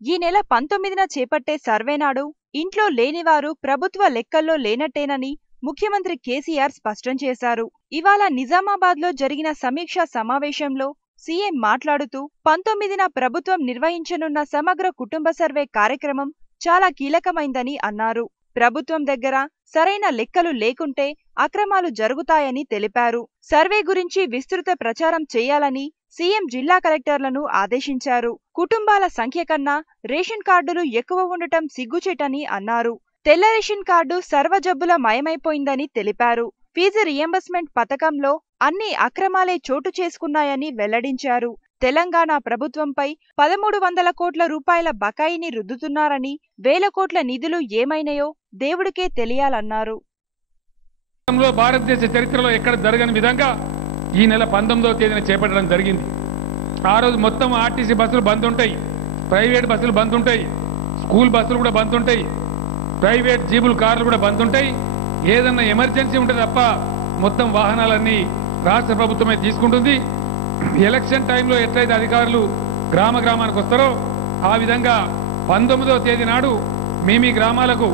ఈ నెల 19న చేపట్టే సర్వే నాడు ఇంట్లో లేనివారు ప్రభుత్వ లెక్కల్లో లేనట్టేనని ముఖ్యమంత్రి కేసీఆర్ స్పష్టం చేశారు. ఇవాళ నిజామాబాద్లో జరిగిన సమీక్షా సమావేశంలో సీఎం మాట్లాడుతూ 19న ప్రభుత్వం నిర్వహించనున్న సమగ్ర కుటుంబ సర్వే కార్యక్రమం చాలా కీలకమైందని అన్నారు. ప్రభుత్వం దగ్గర సరైన లెక్కలు లేకుంటే అక్రమాలు జరుగుతాయని తెలిపారు. సర్వే గురించి విస్తృత ప్రచారం చేయాలని సీఎం జిల్లా కలెక్టర్లను ఆదేశించారు. కుటుంబాల సంఖ్య కన్నా రేషన్ కార్డులు ఎక్కువ ఉండటం సిగ్గుచేటని అన్నారు. తెల్ల రేషన్ కార్డు సర్వజబ్బుల మయమైపోయిందని తెలిపారు. ఫీజు రియంబర్స్మెంట్ పథకంలో అన్ని అక్రమాలే చోటు చేసుకున్నాయని వెల్లడించారు. తెలంగాణ ప్రభుత్వంపై 1300 కోట్ల రూపాయల బకాయిని రుద్దుతున్నారని, వేల కోట్ల నిధులు ఏమైనాయో దేవుడికే తెలియాలన్నారు. భారతదేశ చరిత్రలో ఎక్కడ జరగని విధంగా ఈ నెల 19వ తేదీన చేపట్టడం జరిగింది. ఆ రోజు మొత్తం ఆర్టీసీ బస్సులు బంద్ ఉంటాయి, ప్రైవేట్ బస్సులు బంద్ ఉంటాయి, స్కూల్ బస్సులు కూడా బంద్ ఉంటాయి, ప్రైవేట్ జీబులు కార్లు కూడా బంద్ ఉంటాయి. ఏదన్నా ఎమర్జెన్సీ ఉంటే తప్ప మొత్తం వాహనాలన్నీ రాష్ట్ర ప్రభుత్వమే తీసుకుంటుంది. ఎలక్షన్ టైంలో ఎట్లయితే అధికారులు గ్రామానికి వస్తారో ఆ విధంగా 19వ తేదీ నాడు మీ గ్రామాలకు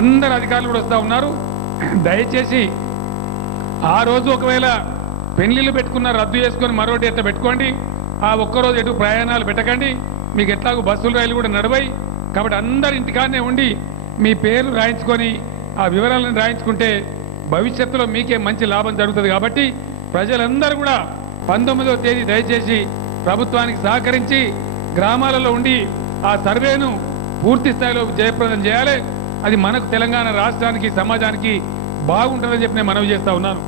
అందరు అధికారులు కూడా వస్తూ ఉన్నారు. దయచేసి ఆ రోజు ఒకవేళ పెళ్లిళ్ళు పెట్టుకున్న రద్దు చేసుకొని మరోటి ఎట్లా పెట్టుకోండి. ఆ ఒక్కరోజు ఎటు ప్రయాణాలు పెట్టకండి. మీకు ఎట్లాగో బస్సులు రైలు కూడా నడవాయి కాబట్టి అందరు ఇంటికాడనే ఉండి మీ పేర్లు రాయించుకొని ఆ వివరాలను రాయించుకుంటే భవిష్యత్తులో మీకే మంచి లాభం జరుగుతుంది. కాబట్టి ప్రజలందరూ కూడా 19వ తేదీ దయచేసి ప్రభుత్వానికి సహకరించి గ్రామాలలో ఉండి ఆ సర్వేను పూర్తి స్థాయిలో జయప్రదం చేయాలి. అది మనకు తెలంగాణ రాష్ట్రానికి సమాజానికి బాగుంటుందని చెప్పి నేను మనవి చేస్తా ఉన్నాను.